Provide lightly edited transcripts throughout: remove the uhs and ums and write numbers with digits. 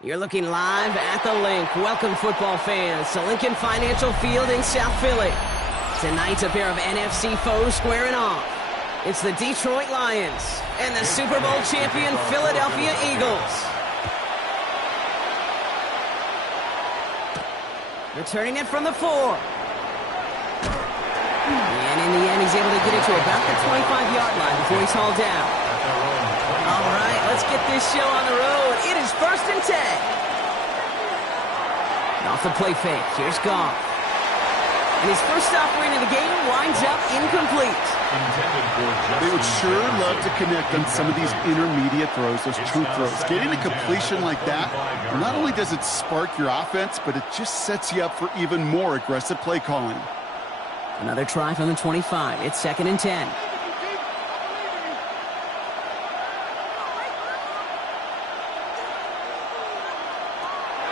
You're looking live at the Link. Welcome, football fans, to Lincoln Financial Field in South Philly. Tonight's a pair of NFC foes squaring off. It's the Detroit Lions and the Super Bowl champion Philadelphia Eagles. Returning it from the 4. And in the end, he's able to get it to about the 25-yard line before he's hauled down. All right, let's get this show on the road. It is 1st and 10. And off the play fake, here's Goff. And his first offering of the game winds up incomplete. They would sure love to connect on some of these intermediate throws, those true throws. Getting a completion like that, not only does it spark your offense, but it just sets you up for even more aggressive play calling. Another try from the 25. It's 2nd and 10.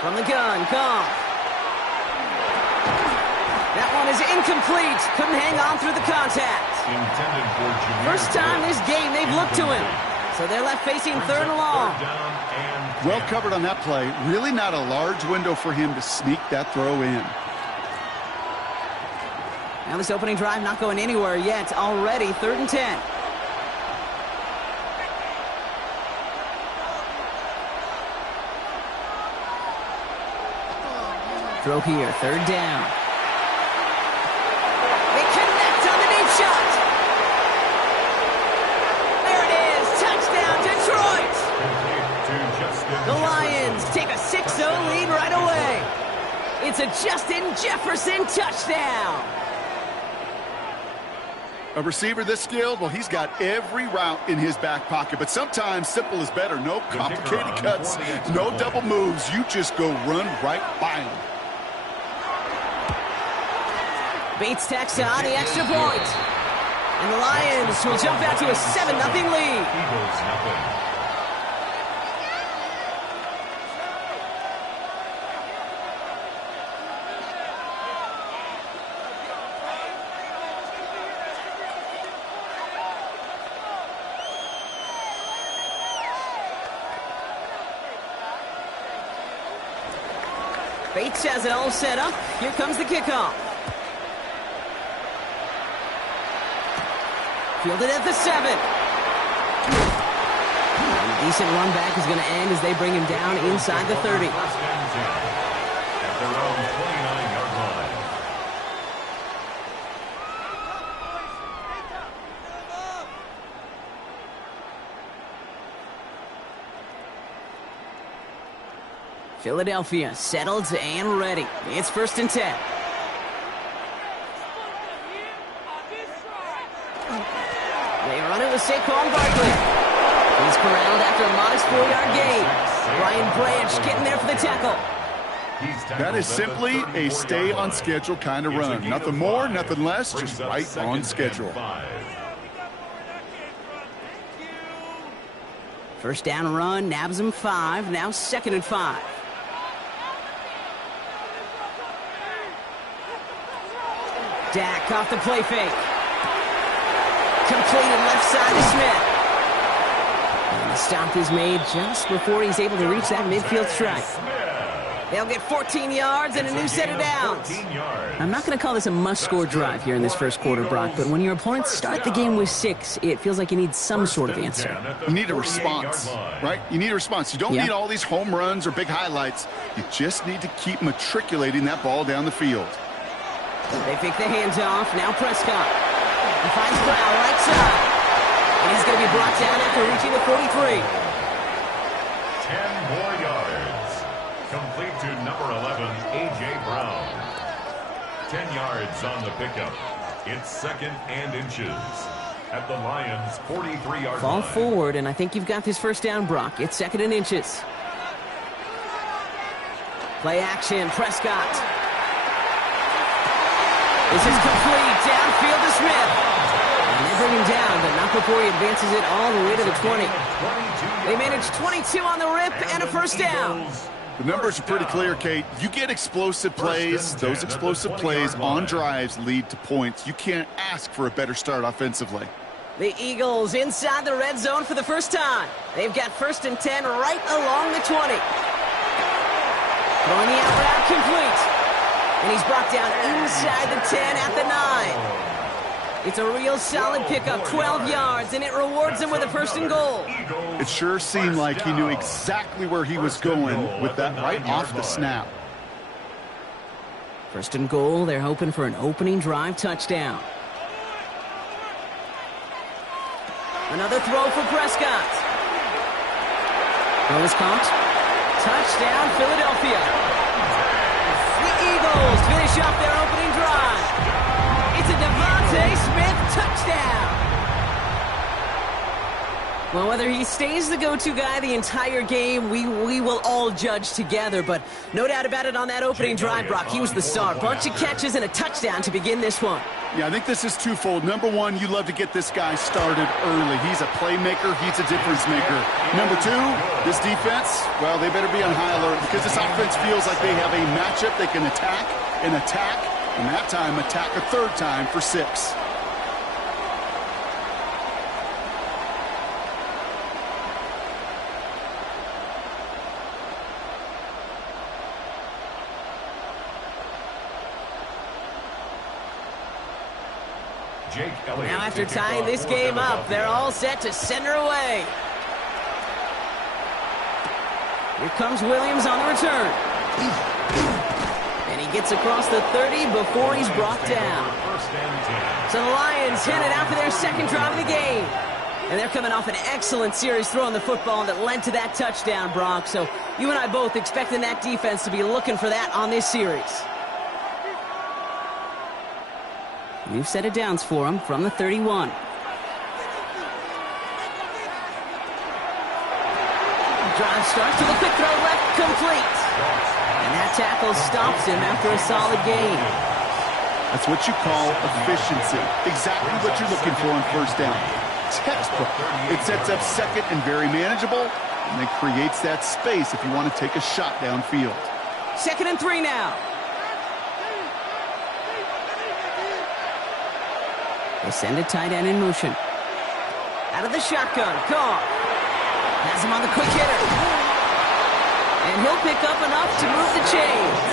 From the gun, Goff. That one is incomplete. Couldn't hang on through the contact. First time this game they've looked to him. So they're left facing 3rd and long. Well covered on that play. Really not a large window for him to sneak that throw in. Now this opening drive not going anywhere yet. Already 3rd and 10. Throw here, 3rd down. They connect on the deep shot. There it is, touchdown Detroit. The Lions take a 6-0 lead right away. It's a Justin Jefferson touchdown. A receiver this skilled, well, he's got every route in his back pocket. But sometimes simple is better. No complicated cuts, no double moves. You just go run right by him. Bates tacks on the extra point. And the Lions will jump out to a 7-0 lead. Bates has it all set up. Here comes the kickoff. Fielded at the 7. And a decent run back is going to end as they bring him down inside the 30. At their own 29-yard line. Philadelphia settled and ready. It's 1st and 10. They run it with Saquon Barkley. He's corralled after a modest 4-yard gain. Brian Branch getting there for the tackle. That is simply a stay-on-schedule kind of run. Nothing more, nothing less, just right on schedule. First down run, nabs him 5. Now 2nd and 5. Dak off the play fake. Completed left side to Smith. And the stop is made just before he's able to reach that midfield strike. They'll get 14 yards and a new set of downs. I'm not going to call this a must-score drive here in this first quarter, Brock, but when your opponents start the game with 6, it feels like you need some sort of answer. You need a response, right? You need a response. You don't need all these home runs or big highlights. You just need to keep matriculating that ball down the field. They fake the hands off. Now Prescott. He finds Brown right side. And he's going to be brought down after reaching the 43. 10 more yards. Complete to number 11, A.J. Brown. 10 yards on the pickup. It's 2nd and inches. at the Lions' 43-yard Fall line. forward, and I think you've got this first down, Brock. It's 2nd and inches. Play action, Prescott. This is complete. Downfield to Smith. And they bring him down, but not before he advances it all the way to the 20. They manage 22 on the rip and a first down. The numbers are pretty clear, Kate. You get explosive plays. Those explosive plays on drives lead to points. You can't ask for a better start offensively. The Eagles inside the red zone for the first time. They've got 1st and 10 right along the 20. Throwing the out route complete. And he's brought down inside the 10 at the 9. It's a real solid pickup, 12 yards, and it rewards him with a 1st and goal. It sure seemed like he knew exactly where he was going with that right off the snap. 1st and goal, they're hoping for an opening drive touchdown. Another throw for Prescott. Throw is caught. Touchdown, Philadelphia. The Eagles finish off their opening drive. It's a Devontae Smith touchdown. Well, whether he stays the go-to guy the entire game, we will all judge together. But no doubt about it on that opening drive, Brock, he was the star. Bunch of catches and a touchdown to begin this one. Yeah, I think this is twofold. Number one, you love to get this guy started early. He's a playmaker. He's a difference maker. Number two, this defense, well, they better be on high alert because this offense feels like they have a matchup they can attack, and that time attack a 3rd time for 6. Now after tying this game up, they're all set to send her away. Here comes Williams on the return. And he gets across the 30 before he's brought down. So the Lions headed out for their 2nd drive of the game. And they're coming off an excellent series throwing the football that led to that touchdown, Brock. So you and I both expecting that defense to be looking for that on this series. New set of downs for him from the 31. Drive starts with a quick throw left, complete. And that tackle stops him after a solid gain. That's what you call efficiency. Exactly what you're looking for on 1st down. Textbook. It sets up 2nd and very manageable, and it creates that space if you want to take a shot downfield. 2nd and 3 now. They send a tight end in motion. Out of the shotgun, Carr. Has him on the quick hitter. And he'll pick up enough to move the chains.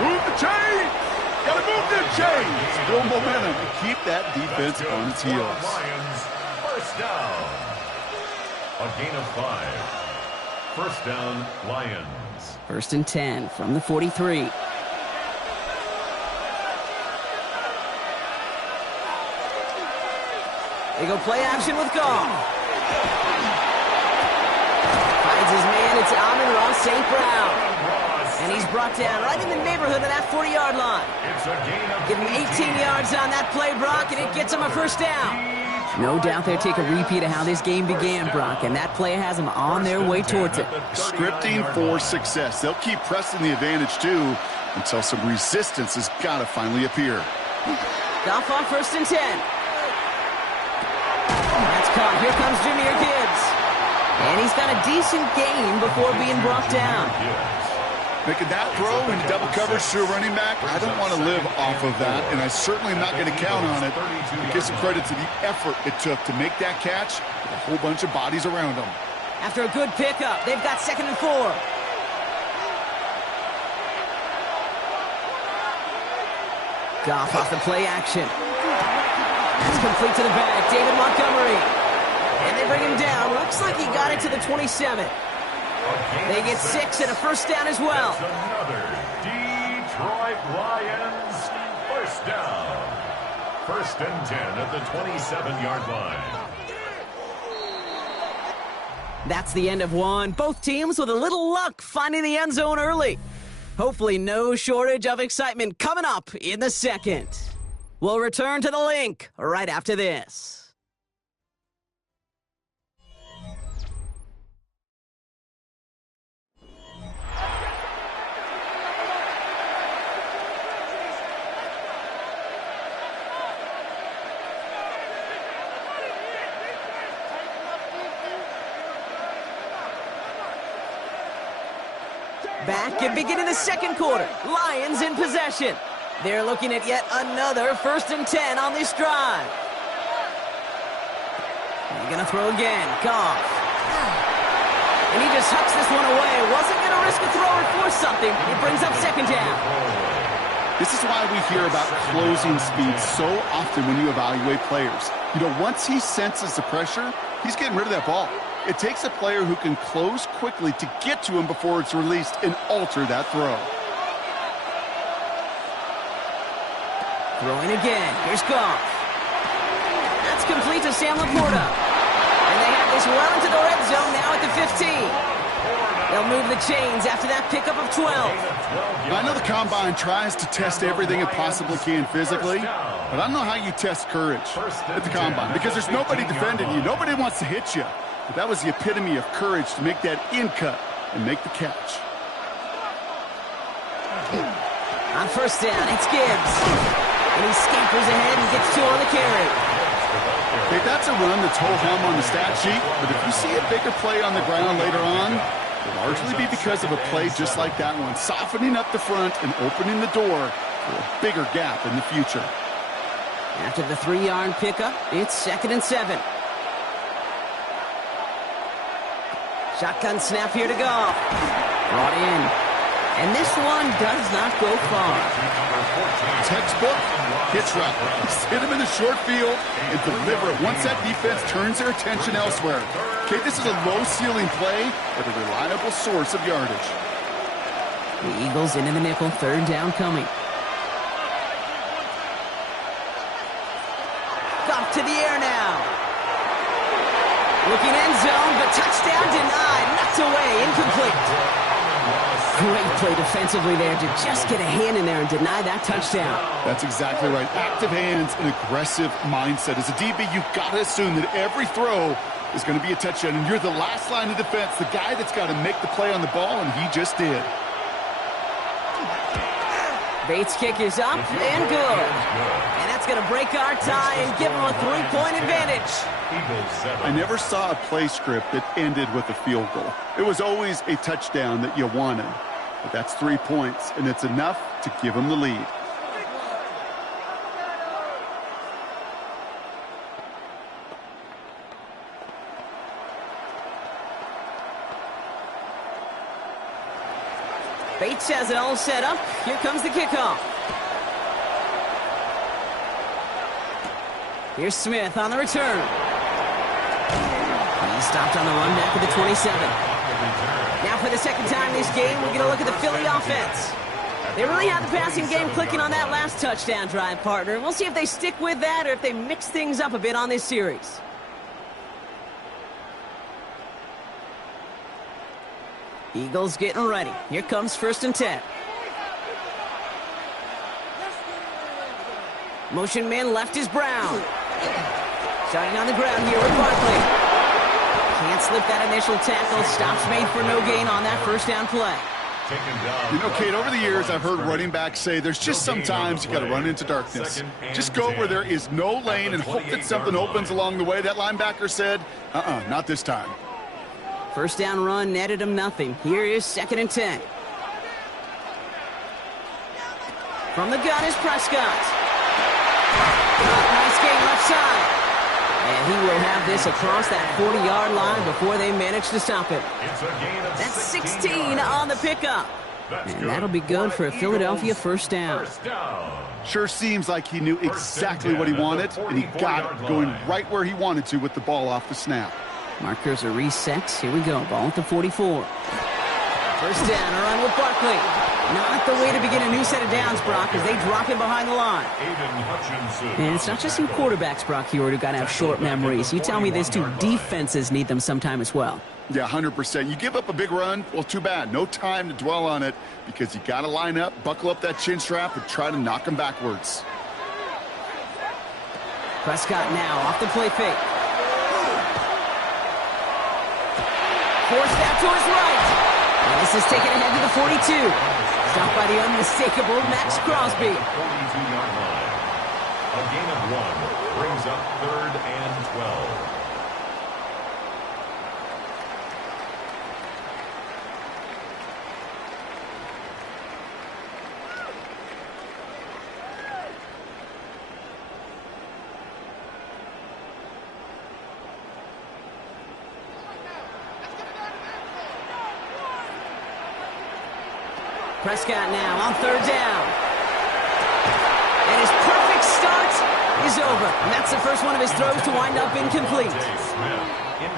Move the chains! Gotta move the chains! Build momentum to keep that defense on its heels. Lions, 1st down. A gain of 5. 1st down, Lions. 1st and 10 from the 43. They go play action with Goff. Finds his man, it's Amon-Ra St. Brown. And he's brought down right in the neighborhood of that 40-yard line. Give him 18 yards on that play, Brock, and it gets him a 1st down. No doubt they'll take a repeat of how this game began, Brock, and that play has them on their way towards it. Scripting for success. They'll keep pressing the advantage, too, until some resistance has got to finally appear. Goff on 1st and 10. That's caught. Here comes Jahmyr Gibbs. And he's got a decent gain before being brought down. Making that throw into double coverage to a running back, I don't want to live off of that, and I certainly am not going to count on it. Give some credit to the effort it took to make that catch with a whole bunch of bodies around him. After a good pickup, they've got 2nd and 4. Goff off the play action. That's complete to the back. David Montgomery. And they bring him down. Looks like he got it to the 27. They get 6 and a 1st down as well. Another Detroit Lions 1st down. 1st and 10 at the 27-yard line. That's the end of one. Both teams with a little luck finding the end zone early. Hopefully no shortage of excitement coming up in the 2nd. We'll return to the link right after this. Back and beginning the second quarter. Lions in possession. They're looking at yet another 1st and 10 on this drive. They're going to throw again. Goff. And he just hucks this one away. Wasn't going to risk a throw or force something. It brings up 2nd down. This is why we hear about closing speed so often when you evaluate players. You know, once he senses the pressure, he's getting rid of that ball. It takes a player who can close quickly to get to him before it's released and alter that throw. Throwing again. Here's Goff. That's complete to Sam Laporta. And they have this well into the red zone now at the 15. They'll move the chains after that pickup of 12. I know the Combine tries to test everything it possibly can physically, but I don't know how you test courage at the Combine because there's nobody defending you. Nobody wants to hit you. But that was the epitome of courage to make that in cut and make the catch. On 1st down, it's Gibbs. And he scampers ahead and gets 2 on the carry. Okay, that's a run that's ho-hum on the stat sheet, but if you see a bigger play on the ground later on, it'll largely be because of a play just like that one, softening up the front and opening the door for a bigger gap in the future. After the 3-yard pickup, it's 2nd and 7. Shotgun snap here to go. Brought in. And this one does not go far. Textbook hitch route. Just hit him in the short field and deliver it once that defense turns their attention elsewhere. Okay, this is a low-ceiling play, but a reliable source of yardage. The Eagles into the nickel, 3rd down coming. Goff to the air now. Looking end zone, but touchdown denied. Knocked away, incomplete. Great play defensively there to just get a hand in there and deny that touchdown. That's exactly right. Active hands and aggressive mindset. As a DB, you've got to assume that every throw is going to be a touchdown, and you're the last line of defense, the guy that's got to make the play on the ball, and he just did. Bates' kick is up and good. And that's going to break our tie and give them a 3-point advantage. I never saw a play script that ended with a field goal. It was always a touchdown that you wanted. But that's 3 points, and it's enough to give them the lead. Bates has it all set up. Here comes the kickoff. Here's Smith on the return. He's stopped on the run back at the 27. Now for the 2nd time this game, we're going to look at the Philly offense. They really had the passing game clicking on that last touchdown drive, partner. And we'll see if they stick with that or if they mix things up a bit on this series. Eagles getting ready. Here comes 1st and 10. Motion man left is Brown. Starting on the ground here with Barkley. Can't slip that initial tackle. Stops made for no gain on that 1st down play. You know, Kate, over the years, I've heard running backs say there's just sometimes you got to run into darkness. Just go where there is no lane and hope that something opens along the way. That linebacker said, not this time. 1st down run netted him nothing. Here is 2nd and 10. From the gun is Prescott. Nice game left side. And he will have this across that 40-yard line before they manage to stop it. That's 16 on the pickup. And that'll be good for a Philadelphia 1st down. Sure seems like he knew exactly what he wanted, and he got it going right where he wanted to with the ball off the snap. Markers are reset. Here we go. Ball at the 44. 1st down, a run with Barkley. Not the way to begin a new set of downs, Brock, as they drop him behind the line. And it's not just some quarterbacks, Brock, here who got to have short memories. You tell me this too, defenses need them sometime as well. Yeah, 100%. You give up a big run, well, too bad. No time to dwell on it because you got to line up, buckle up that chin strap, and try to knock them backwards. Prescott now off the play fake. Forced out to his right. And this is taken ahead to the 42. Stopped by the unmistakable Max Crosby. 42-yard line. A gain of 1 brings up 3rd and 12. Prescott now on 3rd down. And his perfect start is over. And that's the first one of his throws to wind up incomplete.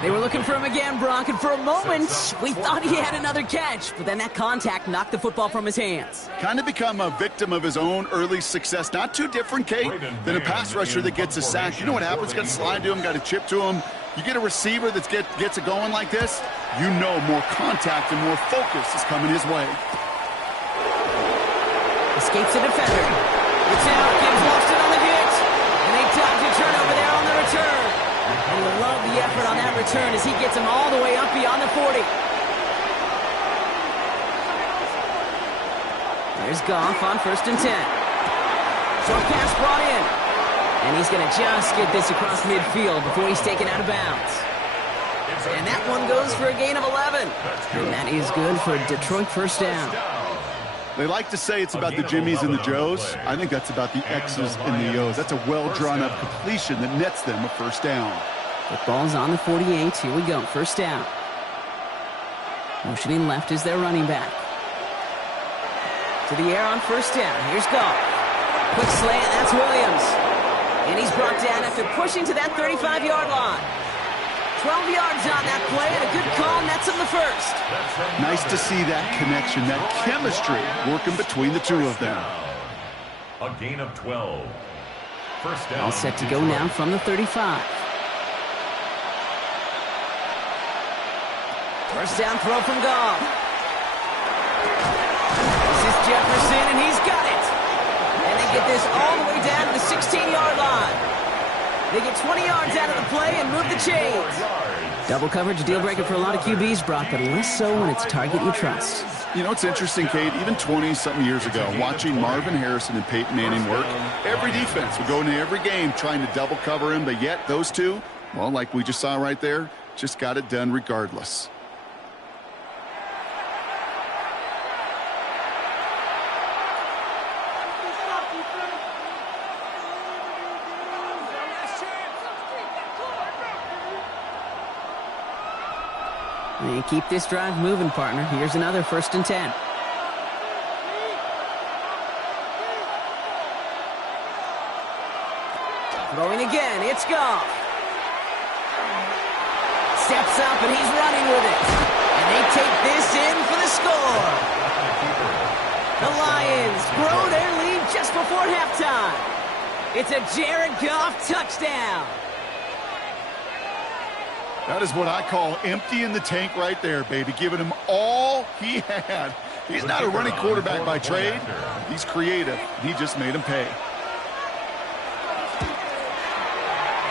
They were looking for him again, Brock, and for a moment, we thought he had another catch. But then that contact knocked the football from his hands. Kind of become a victim of his own early success. Not too different, Kate, than a pass rusher that gets a sack. You know what happens? Got to slide to him, got to chip to him. You get a receiver that gets it going like this, you know more contact and more focus is coming his way. Escapes the defender. It's out. Gibbs lost it on the hit. And they dodge a turnover there on the return. And you love the effort on that return as he gets him all the way up beyond the 40. There's Goff on 1st and 10. Short pass brought in. And he's going to just get this across midfield before he's taken out of bounds. And that one goes for a gain of 11. And that is good for a Detroit first down. They like to say it's about the Jimmies and the Joes. I think that's about the X's and the O's. That's a well-drawn-up completion that nets them a first down. The ball's on the 48. Here we go. First down. Motioning left is their running back. To the air on first down. Here's Goff. Quick slant. That's Williams. And he's brought down after pushing to that 35-yard line. 12 yards on that play, and a good call nets him the first. Nice to see that connection, that chemistry working between the two of them. A gain of 12. First down. All set to go now from the 35. First down throw from Goff. This is Jefferson, and he's got it. And they get this all the way down to the 16-yard line. They get 20 yards out of the play and move the chains. Double coverage, a deal breaker for a lot of QBs, Brock, but less so when it's a target you trust. You know, it's interesting, Kate, even 20-something years ago, watching Marvin Harrison and Peyton Manning work, every defense would go into every game trying to double cover him, but yet those two, well, like we just saw right there, just got it done regardless. And keep this drive moving, partner. Here's another 1st and 10. Throwing again. It's Goff. Steps up, and he's running with it. And they take this in for the score. The Lions grow their lead just before halftime. It's a Jared Goff touchdown. That is what I call empty in the tank right there, baby. Giving him all he had. He's not a running quarterback by trade. He's creative. He just made him pay.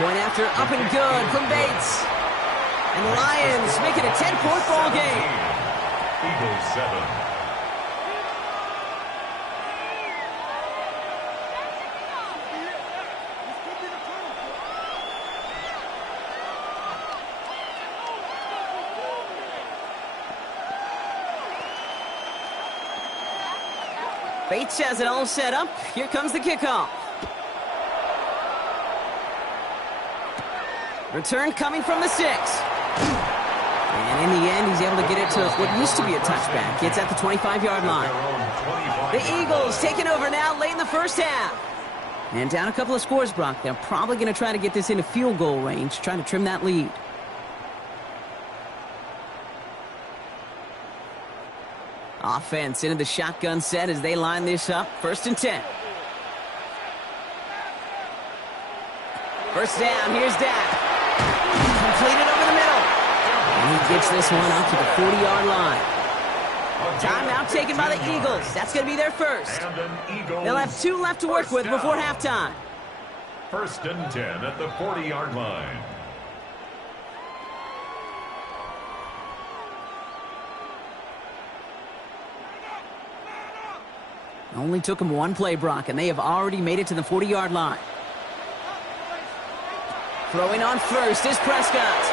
Point after up and good from Bates. And the Lions make it a 10-point ball game. Eagles 7. Bates has it all set up. Here comes the kickoff. Return coming from the 6. And in the end, he's able to get it to what used to be a touchback. It's at the 25-yard line. The Eagles taking over now late in the first half. And down a couple of scores, Brock. They're probably going to try to get this into field goal range, trying to trim that lead. Offense into the shotgun set as they line this up. 1st and 10. First down, here's Dak. Completed over the middle. And he gets this one up to the 40-yard line. Timeout taken by the Eagles. That's going to be their first. They'll have 2 left to work with before halftime. First and 10 at the 40-yard line. Only took them one play, Brock, and they have already made it to the 40-yard line. Throwing on first is Prescott.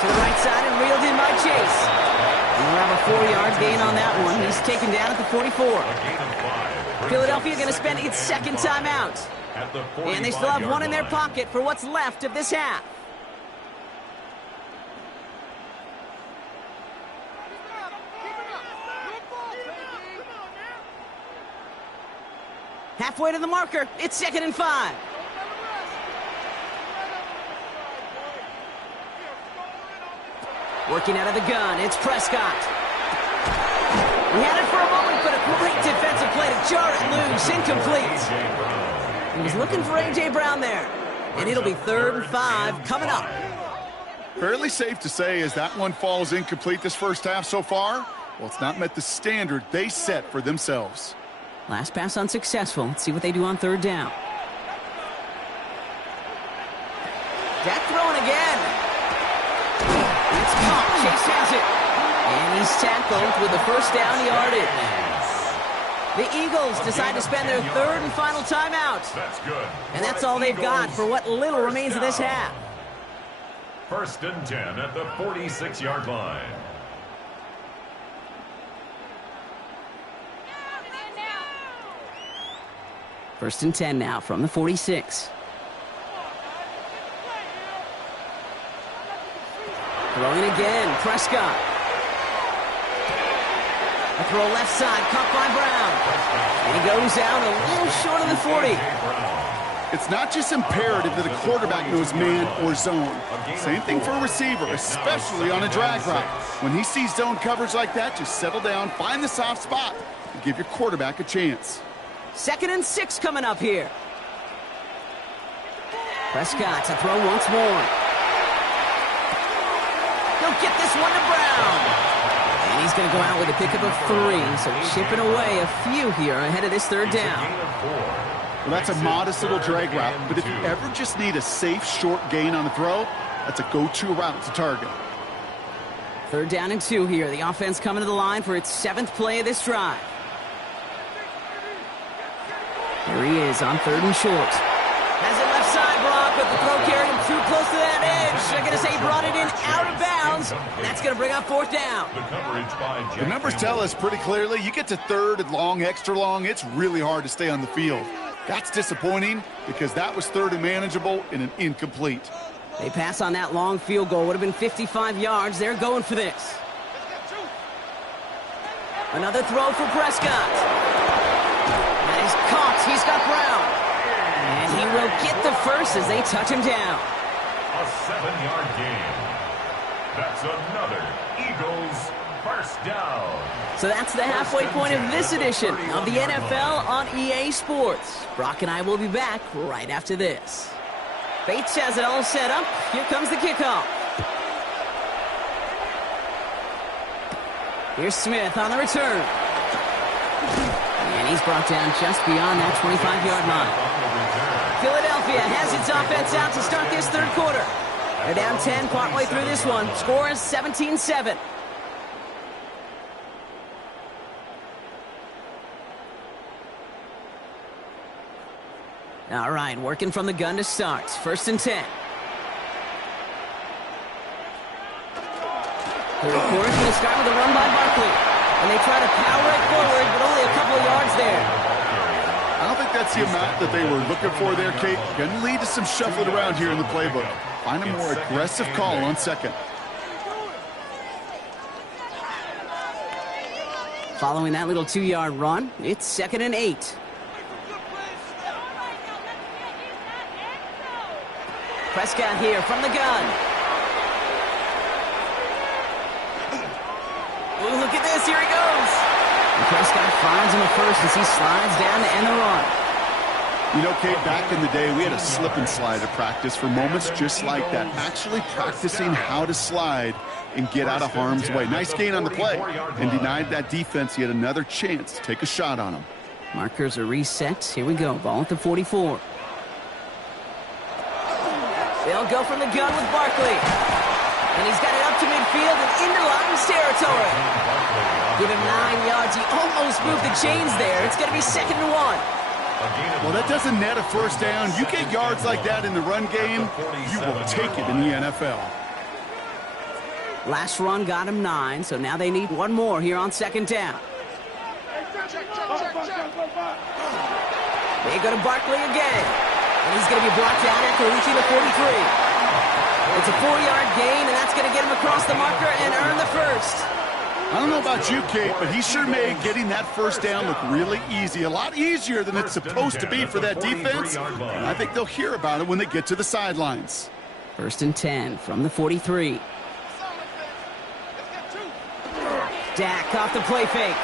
To the right side and reeled in by Chase. And we'll have a 4-yard gain on that one. He's taken down at the 44. Philadelphia going to spend its second timeout. And they still have one in their pocket for what's left of this half. Halfway to the marker. It's 2nd and 5. Working out of the gun, it's Prescott. He had it for a moment, but a great defensive play to jar it loose. Incomplete. He was looking for A.J. Brown there. And it'll be 3rd and 5 coming up. Fairly safe to say as that one falls incomplete this first half so far, well, it's not met the standard they set for themselves. Last pass unsuccessful. Let's see what they do on 3rd down. Jack throwing again. It's caught. Chase has it. And he's tackled with the first down yardage. The Eagles decide to spend their 3rd and final timeout. That's good. And that's all they've got for what little remains of this half. First and 10 at the 46-yard line. First and 10 now from the 46. Throwing again, Prescott. A throw left side, caught by Brown. And he goes out a little short of the 40. It's not just imperative that a quarterback knows man or zone. Same thing for a receiver, especially on a drag route. When he sees zone coverage like that, just settle down, find the soft spot, and give your quarterback a chance. 2nd and 6 coming up here. Prescott to throw once more. He'll get this one to Brown. And he's going to go out with a pickup of 3. So chipping away a few here ahead of this 3rd down. Well, that's a modest little drag route, but if you ever just need a safe, short gain on the throw, that's a go-to route to target. 3rd down and 2 here. The offense coming to the line for its 7th play of this drive. Here he is on 3rd and short. Has it left side, Brock, but the throw carried him too close to that edge. They're going to say he brought it in out of bounds. That's going to bring up 4th down. The numbers tell us pretty clearly, you get to 3rd and long, extra long, it's really hard to stay on the field. That's disappointing because that was 3rd and manageable in an incomplete. They pass on that long field goal. Would have been 55 yards. They're going for this. Another throw for Prescott. That is caught. He's got Brown. And he will get the first as they touch him down. A 7-yard gain. That's another Eagles first down. So that's the halfway point of this edition of the NFL on EA Sports. Brock and I will be back right after this. Bates has it all set up. Here comes the kickoff. Here's Smith on the return. And he's brought down just beyond that 25-yard line. Philadelphia has its offense out to start this 3rd quarter. They're down 10 partway through this one. Score is 17-7. All right, working from the gun to start. 1st and 10. 3rd quarter going to start with a run by Barkley. And they try to power it forward, but only a couple of yards there. I don't think that's the amount that they were looking for there, Kate. Going to lead to some shuffling around here in the playbook. Find a more aggressive call on 2nd. Following that little 2-yard run, it's 2nd and 8. Prescott here from the gun. Ooh, look at this. Here he goes. And Prescott finds him at first as he slides down to end the run. You know, Kate, back in the day, we had a slip and slide at practice for moments just like that. Actually practicing how to slide and get out of harm's way. Nice gain on the play and denied that defense yet another chance to take a shot on him. Markers are reset. Here we go. Ball at the 44. They'll go from the gun with Barkley. And he's got it up to midfield and into Lions territory. Give him 9 yards. He almost moved the chains there. It's going to be 2nd and 1. Well, that doesn't net a first down. You get yards like that in the run game, you will take it in the NFL. Last run got him 9, so now they need one more here on 2nd down. They go to Barkley again. And he's going to be blocked out after reaching the 43. It's a 4-yard gain, and that's going to get him across the marker and earn the first. I don't know about you, Kate, but he sure made getting that first down look really easy. A lot easier than it's supposed to be for that defense. And I think they'll hear about it when they get to the sidelines. 1st and 10 from the 43. Dak off the play fake.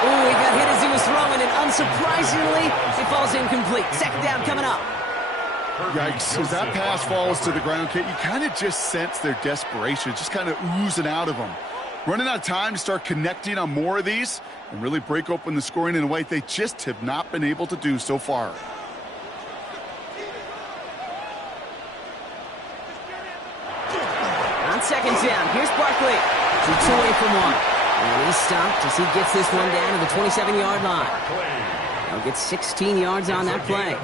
Ooh, he got hit as he was throwing, and unsurprisingly, it falls incomplete. 2nd down coming up. Yikes, as that pass falls to the ground, Kate, you kind of just sense their desperation, just kind of oozing out of them. Running out of time to start connecting on more of these and really break open the scoring in a way they just have not been able to do so far. On 2nd down, here's Barkley. 2 away from 1. And he's stopped as he gets this one down to the 27-yard line. They'll get 16 yards on that play.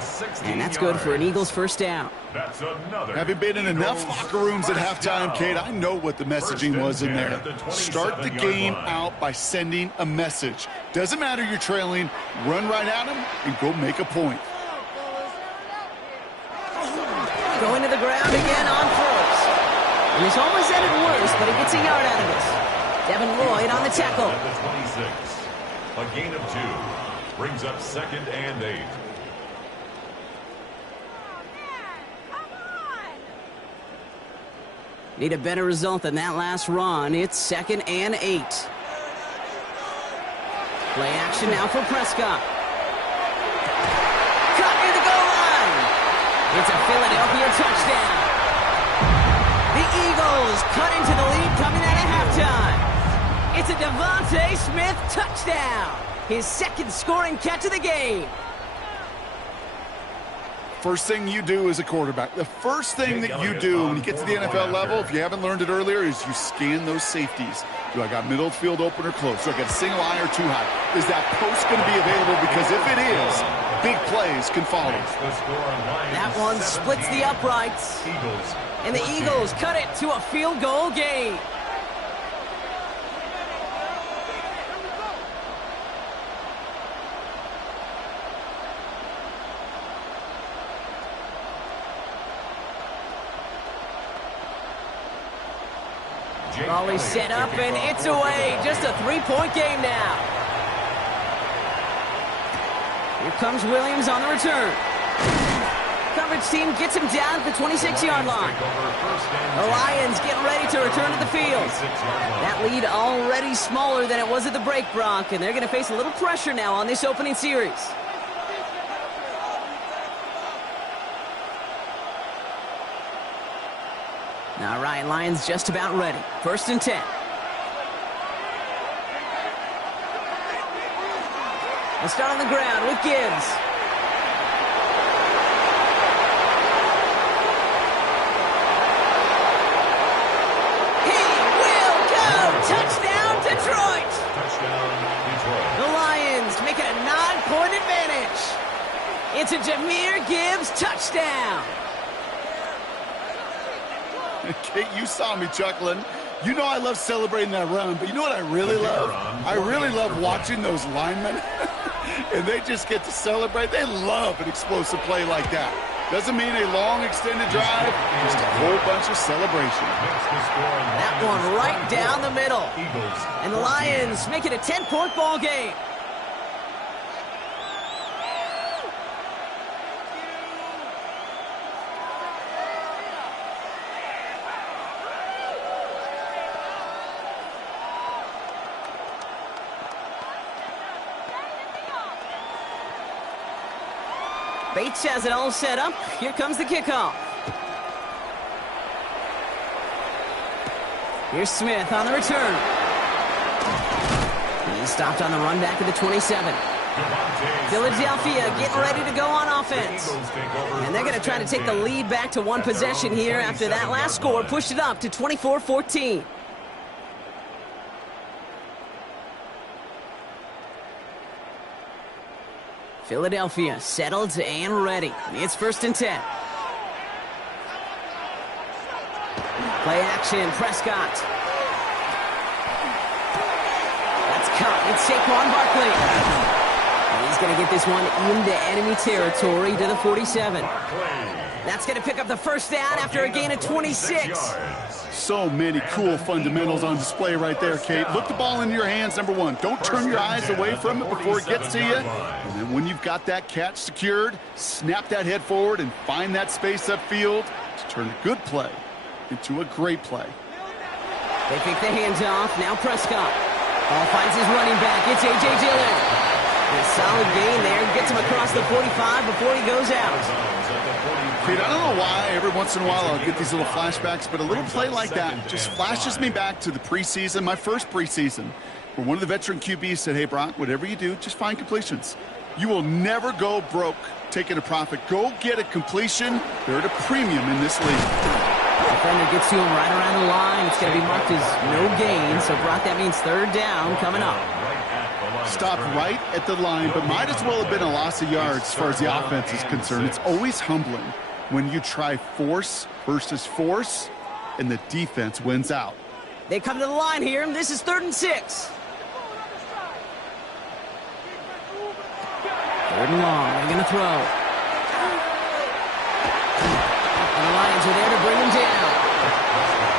And that's good for an Eagles first down. Having been in enough locker rooms at halftime, Kate, I know what the messaging was in there. Start the game out by sending a message. Doesn't matter you're trailing, run right at them and go make a point. Going to the ground again on first. And he's almost ended worse, but he gets a yard out of this. Devin Lloyd on the tackle. A gain of 2. Brings up 2nd and 8. Need a better result than that last run. It's 2nd and 8. Play action now for Prescott. Cut near the goal line. It's a Philadelphia touchdown. The Eagles cut into the lead coming out of halftime. It's a Devontae Smith touchdown. His 2nd scoring catch of the game. First thing you do as a quarterback, the first thing that you do when you get to the NFL level, if you haven't learned it earlier, is you scan those safeties. Do I got middle field open or close? Do I got a single high or 2 high? Is that post going to be available? Because if it is, big plays can follow. That one splits the uprights. And the Eagles cut it to a field goal game. Raleigh set up, and it's away. Just a 3-point game now. Here comes Williams on the return. Coverage team gets him down at the 26-yard line. The Lions getting ready to return to the field. That lead already smaller than it was at the break, Brock, and they're going to face a little pressure now on this opening series. All right, Lions just about ready. 1st and 10. They'll start on the ground with Gibbs. He will go! Touchdown, Detroit! The Lions make it a 9-point advantage. It's a Jahmyr Gibbs touchdown. Kate, you saw me chuckling. You know I love celebrating that run, but you know what I really love? I really love watching those linemen, and they just get to celebrate. They love an explosive play like that. Doesn't mean a long extended drive, just a whole bunch of celebration. That one right down the middle. And the Lions make it a 10-point ball game. Bates has it all set up. Here comes the kickoff. Here's Smith on the return. He's stopped on the run back at the 27. Philadelphia getting ready to go on offense. And they're going to try to take the lead back to one possession here after that last score pushed it up to 24-14. Philadelphia settled and ready. It's 1st and 10. Play action, Prescott. That's caught. It's Saquon Barkley. And he's going to get this one into enemy territory to the 47. That's going to pick up the first down after a gain of 26. So many cool fundamentals on display right there, Kate. Look the ball in your hands, number one. Don't turn your eyes away from it before it gets to you. And then when you've got that catch secured, snap that head forward and find that space upfield to turn a good play into a great play. They pick the hands off. Now Prescott. Ball finds his running back. It's A.J. Dillon. A solid gain there. Gets him across the 45 before he goes out. Kate, I don't know why every once in a while I'll get these little flashbacks, but a little play like that just flashes me back to the preseason, my first preseason, where one of the veteran QBs said, hey, Brock, whatever you do, just find completions. You will never go broke taking a profit. Go get a completion. They're at a premium in this league. Defender gets to him right around the line. It's going to be marked as no gain. So, Brock, that means 3rd down coming up. Stopped right at the line, but might as well have been a loss of yards as far as the offense is concerned. It's always humbling when you try force versus force, and the defense wins out. They come to the line here. This is 3rd and 6. 3rd and long. They're going to throw. And the Lions are there to bring him down.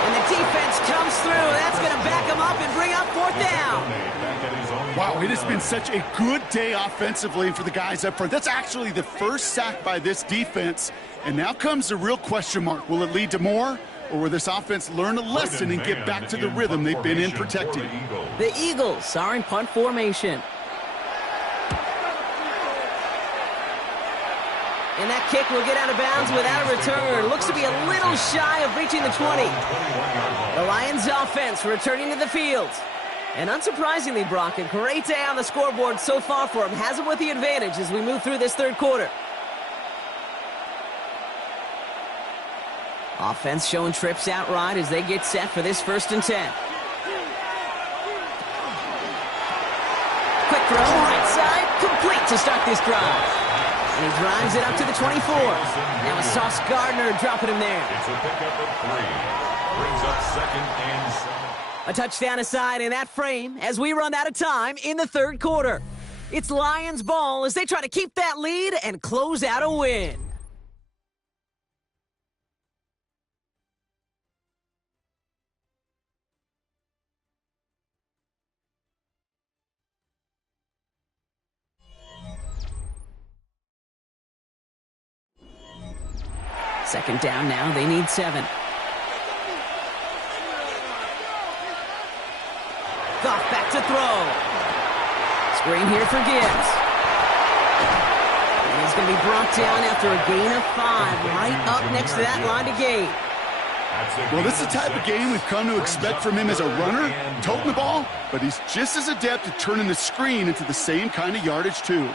And the defense comes through. That's going to back him up and bring up 4th down. Wow, it has been such a good day offensively for the guys up front. That's actually the first sack by this defense. And now comes the real question mark. Will it lead to more? Or will this offense learn a lesson and get back to the rhythm they've been in protecting? The Eagles are in punt formation. And that kick will get out of bounds without a return. Looks to be a little shy of reaching the 20. The Lions offense returning to the field. And unsurprisingly, Brock, a great day on the scoreboard so far for him. Has him with the advantage as we move through this 3rd quarter. Offense showing trips out right as they get set for this 1st and 10. Quick throw, right side, complete to start this drive. And he drives it up to the 24. Now it's Sauce Gardner dropping him there. It's a pickup of 3. Brings up 2nd and 7. A touchdown aside in that frame as we run out of time in the 3rd quarter. It's Lions ball as they try to keep that lead and close out a win. Second down now, they need 7. Goff back to throw. Screen here for Gibbs. And he's going to be brought down after a gain of 5, right up next to that line of gain. Well, this is the type of game we've come to expect from him as a runner, toting the ball, but he's just as adept at turning the screen into the same kind of yardage, too.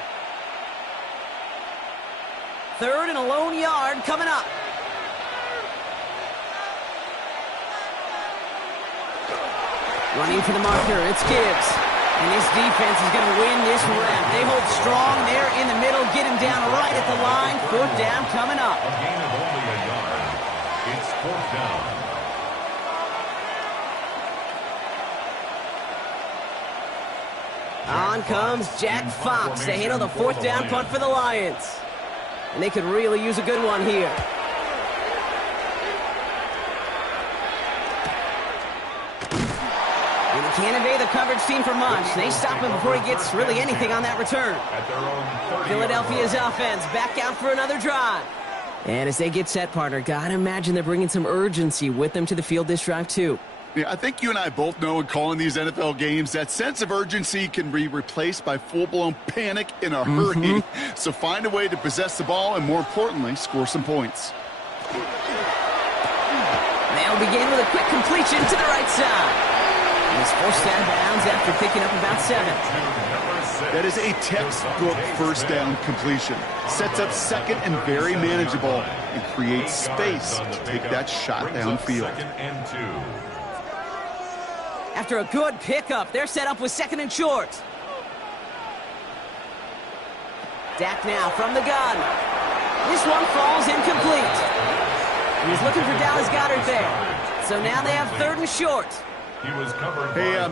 3rd and a lone yard coming up. Running for the marker, it's Gibbs. And this defense is going to win this round. They hold strong there in the middle, get him down right at the line. 4th down coming up. A gain of only a yard. It's 4th down. On comes Jack Fox to handle the 4th down punt for the Lions. And they could really use a good one here. Can't evade the coverage team for much. They stop him before he gets really anything on that return. Philadelphia's offense back out for another drive. And as they get set, partner, gotta imagine they're bringing some urgency with them to the field this drive, too. Yeah, I think you and I both know in calling these NFL games that sense of urgency can be replaced by full-blown panic in a hurry. So find a way to possess the ball and, more importantly, score some points. They'll begin with a quick completion to the right side. And He's forced out of bounds after picking up about 7. That is a textbook first down completion. Sets up second and very manageable and creates space to take that shot downfield. After a good pickup, they're set up with 2nd and short. Dak now from the gun. This one falls incomplete. He's looking for Dallas Goedert there. So now they have 3rd and short. Hey,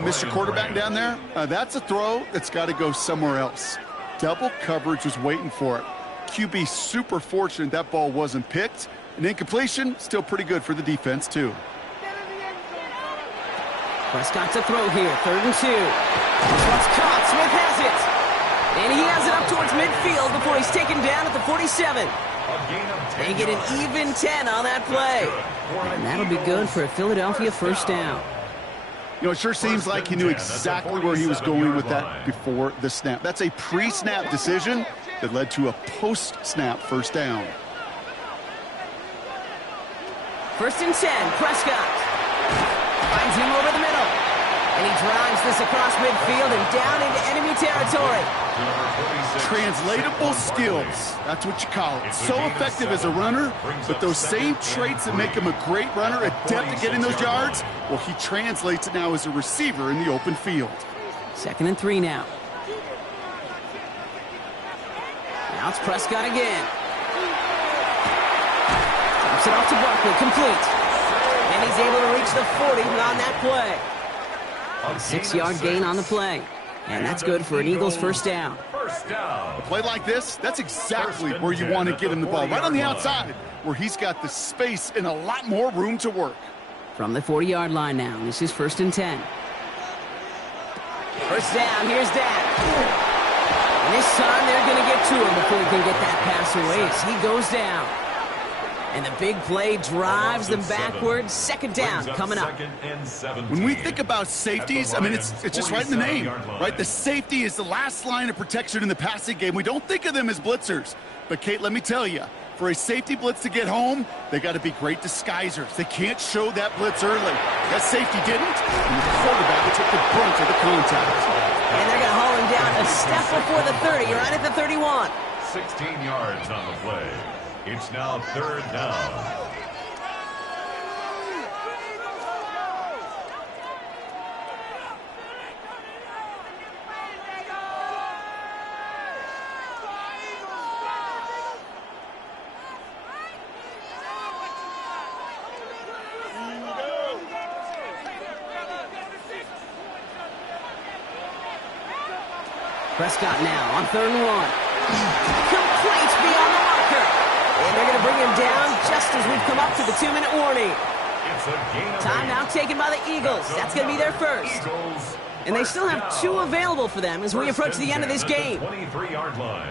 Mr. Quarterback down there, that's a throw that's got to go somewhere else. Double coverage was waiting for it. QB super fortunate that ball wasn't picked. An incompletion, still pretty good for the defense, too. Prescott to throw here, 3rd and 2. This one's caught, Smith has it. And he has it up towards midfield before he's taken down at the 47. They get an even 10 on that play. And that'll be good for a Philadelphia first down. You know, it sure seems like he knew exactly where he was going with that before the snap. That's a pre-snap decision that led to a post-snap first down. 1st and 10, Prescott. Finds him over the middle. And he drives this across midfield and down into enemy territory. Translatable skills. That's what you call it. So effective as a runner, but those same traits that make him a great runner, adept at getting those yards, well, he translates it now as a receiver in the open field. 2nd and 3 now. Now it's Prescott again. Drops it off to Barkley, complete. And he's able to reach the 40 on that play. A 6-yard gain on the play. And that's good for an Eagles first down. A play like this, that's exactly where you want to get him the ball. Right on the outside, where he's got the space and a lot more room to work. From the 40-yard line now, this is 1st and 10. First down, here's Dak. And this time they're going to get to him before he can get that pass away as he goes down. And the big play drives them backwards. 2nd down coming up. When we think about safeties, I mean, it's just right in the name, right? The safety is the last line of protection in the passing game. We don't think of them as blitzers. But, Kate, let me tell you, for a safety blitz to get home, they got to be great disguisers. They can't show that blitz early. That safety didn't, and the quarterback took the brunt of the contact. And they're going to haul him down a step before the 30, right at the 31. 16 yards on the play. It's now 3rd down. Prescott now on 3rd and 1. Complete beyond the marker. And they're going to bring him down just as we've come up to the 2-minute warning. Timeout taken by the Eagles. That's going to be their first. And they still have 2 available for them as we approach the end of this game. 23-yard line.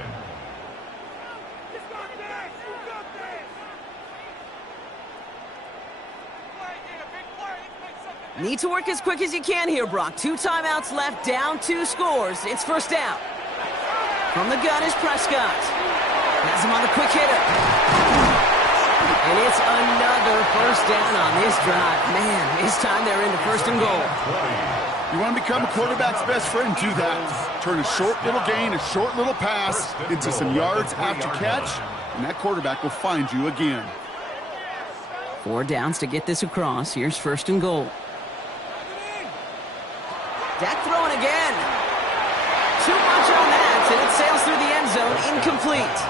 Need to work as quick as you can here, Brock. 2 timeouts left, down 2 scores. It's first down. From the gun is Prescott. Has him on the quick hitter. And it's another first down on this drive. Man, this time they're into 1st and goal. You want to become a quarterback's best friend, do that. Turn a short little gain, a short little pass into some yards after catch, and that quarterback will find you again. 4 downs to get this across. Here's 1st and goal. Dak throwing again. Too much on that, and it sails through the end zone, incomplete.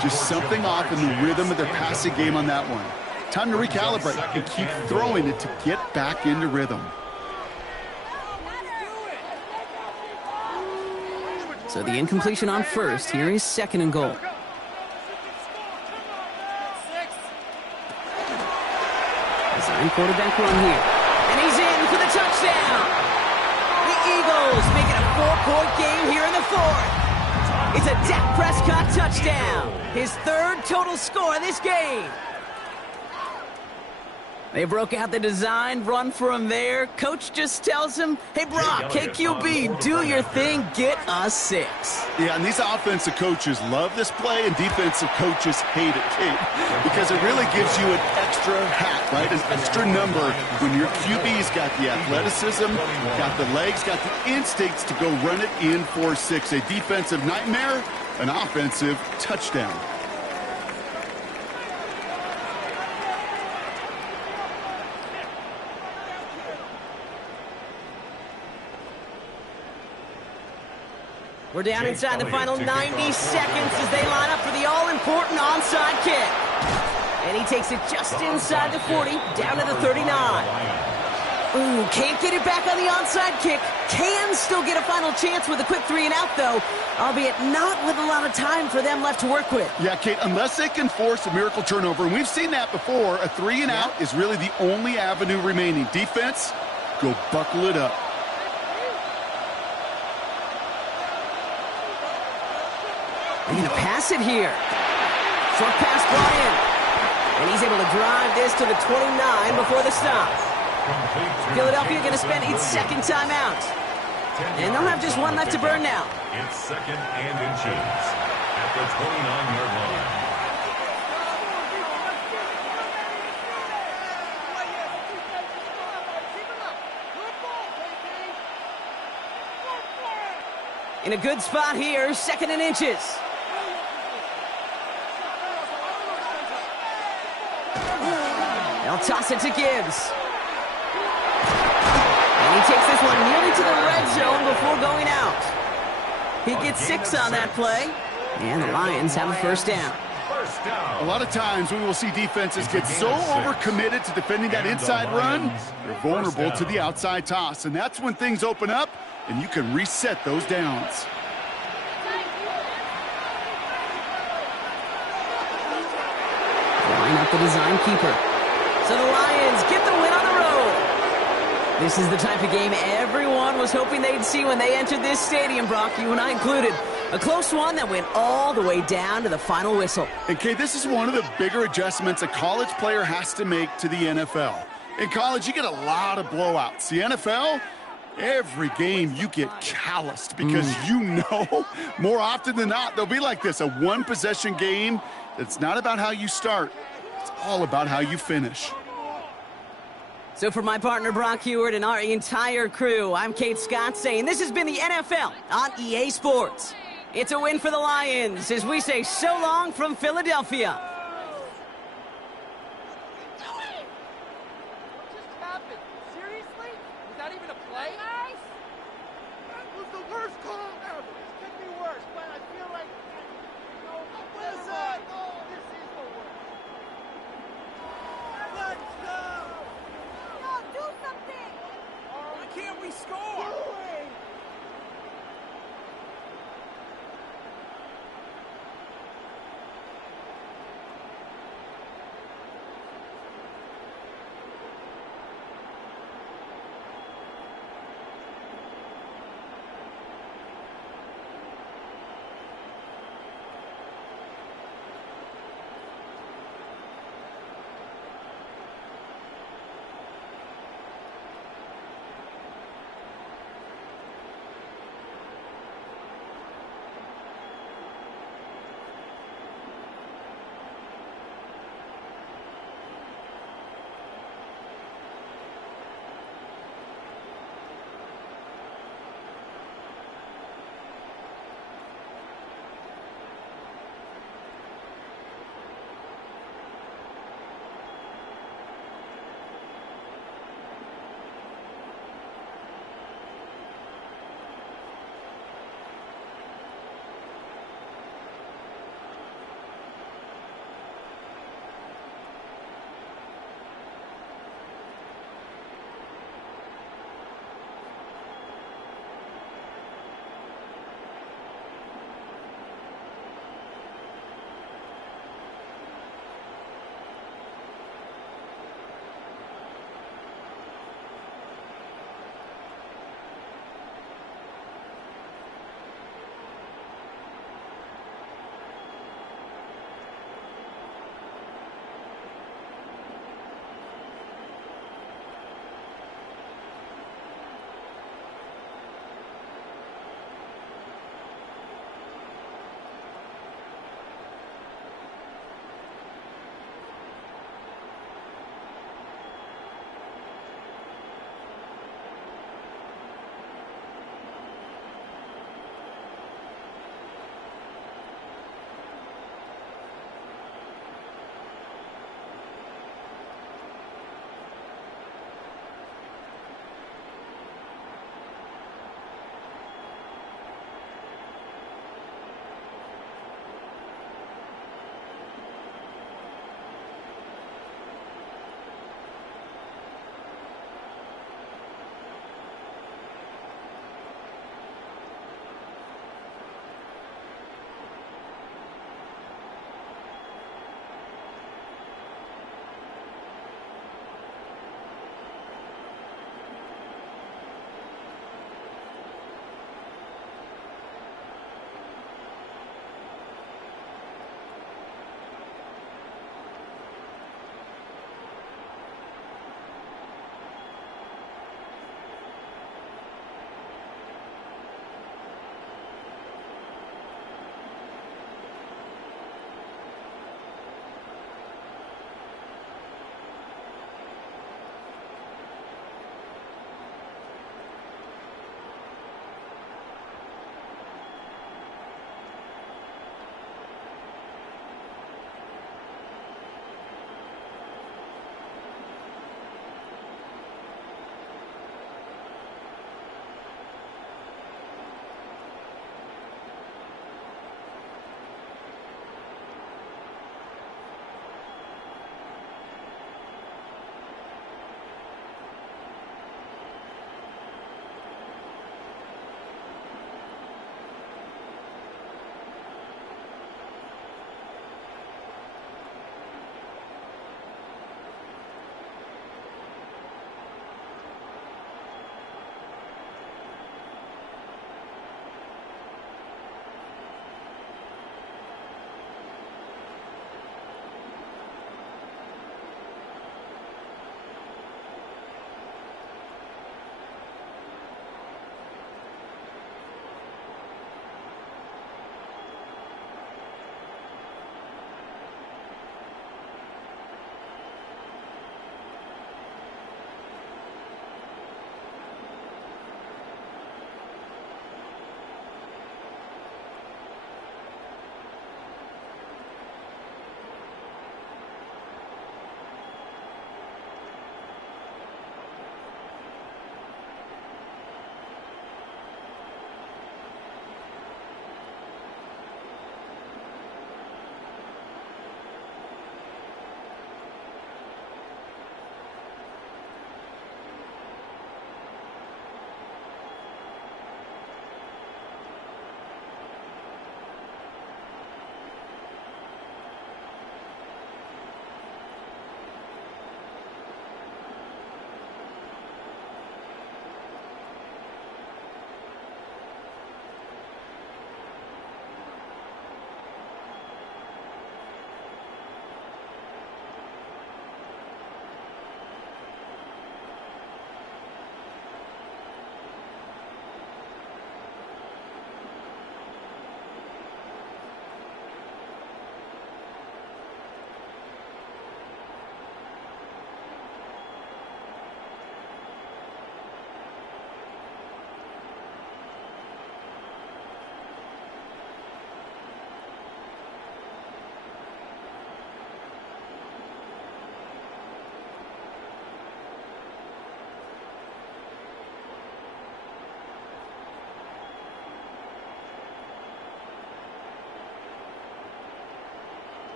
Just something off in the rhythm of their passing game on that one. Time to recalibrate and keep throwing it to get back into rhythm. So the incompletion on 1st. Here is 2nd and goal. Design quarterback run here. And he's in for the touchdown. The Eagles make it a 4-point game here in the 4th. It's a Dak Prescott touchdown. His 3rd total score of this game. They broke out the design, run for him there. Coach just tells him, hey, Brock, KQB, do your thing, get a 6. Yeah, and these offensive coaches love this play, and defensive coaches hate it, Kate, because it really gives you an extra hat, right, an extra number when your QB's got the athleticism, got the legs, got the instincts to go run it in for 6. A defensive nightmare, an offensive touchdown. We're down inside the final 90 seconds as they line up for the all-important onside kick. And he takes it just inside the 40, down to the 39. Ooh, can't get it back on the onside kick. Can still get a final chance with a quick 3-and-out, though, albeit not with a lot of time for them left to work with. Yeah, Kate, unless they can force a miracle turnover, and we've seen that before, a 3-and-out is really the only avenue remaining. Defense, go buckle it up. They're going to pass it here. Short pass brought in. And he's able to drive this to the 29 before the stop. Philadelphia going to spend its second timeout. And they'll have just one left to burn now. It's second and inches at the 29-yard line. In a good spot here, second and inches. They'll toss it to Gibbs. And he takes this one nearly to the red zone before going out. He gets 6 on that play. And the Lions have a first down. A lot of times we will see defenses get so overcommitted to defending that inside run, they're vulnerable to the outside toss. And that's when things open up, and you can reset those downs. Line up the design keeper. So the Lions get the win on the road. This is the type of game everyone was hoping they'd see when they entered this stadium, Brock, you and I included. A close one that went all the way down to the final whistle. And, Kate, this is one of the bigger adjustments a college player has to make to the NFL. In college, you get a lot of blowouts. The NFL, every game you get calloused because you know more often than not they'll be like this, a one-possession game. It's not about how you start. It's all about how you finish. So for my partner Brock Huard and our entire crew, I'm Kate Scott saying this has been the NFL on EA Sports. It's a win for the Lions as we say so long from Philadelphia. Can't we score?